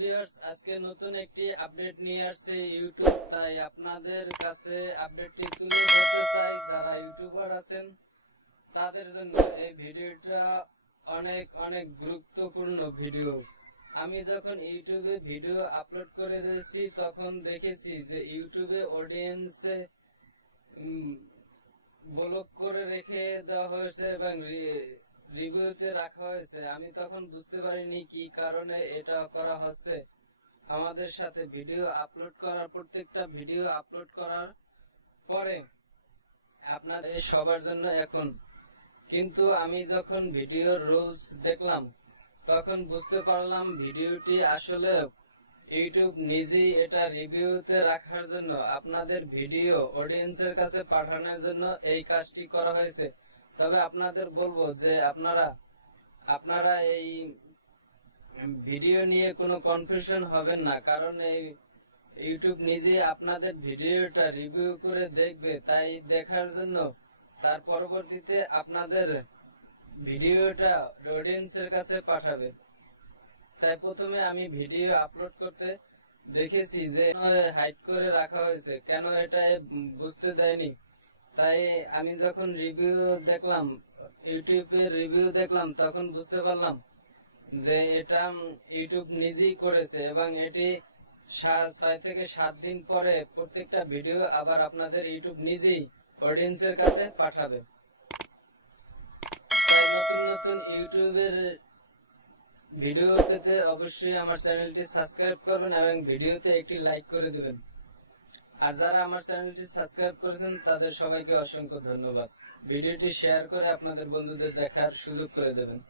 Viewers, আজকে নতুন একটি আপডেট নিয়ে আসছে ইউটিউব। তাই আপনাদের কাছে আপডেটটি তুলে ধরতে চাই। যারা ইউটিউবার আছেন তাদের জন্য এই ভিডিওটা অনেক অনেক গুরুত্বপূর্ণ ভিডিও। আমি যখন ইউটিউবে ভিডিও আপলোড করে দিয়েছি তখন দেখেছি যে ইউটিউবে অডিয়েন্সে ব্লক করে রেখে দেওয়া হয়েছে এবং রিভিউতে রাখা হয়েছে। আমি তখন বুঝতে পারিনি কি কারণে এটা করা হচ্ছে। আমাদের সাথে ভিডিও আপলোড করার প্রত্যেকটা ভিডিও আপলোড করার পরে আপনাদের সবার জন্য এখন, কিন্তু আমি যখন ভিডিওর রুলস দেখলাম তখন বুঝতে পারলাম ভিডিওটি আসলে ইউটিউব নিজেই এটা রিভিউতে রাখার জন্য, আপনাদের ভিডিও অডিয়েন্সের কাছে পাঠানোর জন্য এই কাজটি করা হয়েছে। তবে আপনাদের বলবো যে আপনারা এই ভিডিও নিয়ে কোনো কনফিউশন হবেন না, কারণ এই ইউটিউব নিজে আপনাদের ভিডিওটা রিভিউ করে দেখবে, তাই দেখার জন্য তার পরবর্তীতে আপনাদের ভিডিওটা অডিয়েন্সের কাছে পাঠাবে। তাই প্রথমে আমি ভিডিও আপলোড করতে দেখেছি যে হাইড করে রাখা হয়েছে, কেন এটা বুঝতে দেয়নি। তাই আমি যখন রিভিউ দেখলাম, ইউটিউবের রিভিউ দেখলাম, তখন বুঝতে পারলাম যে এটা ইউটিউব নিজেই করেছে এবং এটি 6 থেকে 7 দিন পরে প্রত্যেকটা ভিডিও আবার আপনাদের ইউটিউব নিজেই অডিয়েন্সের কাছে পাঠাবে। তাই নতুন নতুন ইউটিউবের ভিডিও পেতে অবশ্যই আমার চ্যানেলটি সাবস্ক্রাইব করবেন এবং ভিডিওতে একটি লাইক করে দিবেন। আর যারা আমার চ্যানেলটি সাবস্ক্রাইব করেছেন তাদের সবাইকে অসংখ্য ধন্যবাদ। ভিডিওটি শেয়ার করে আপনাদের বন্ধুদের দেখার সুযোগ করে দেবেন।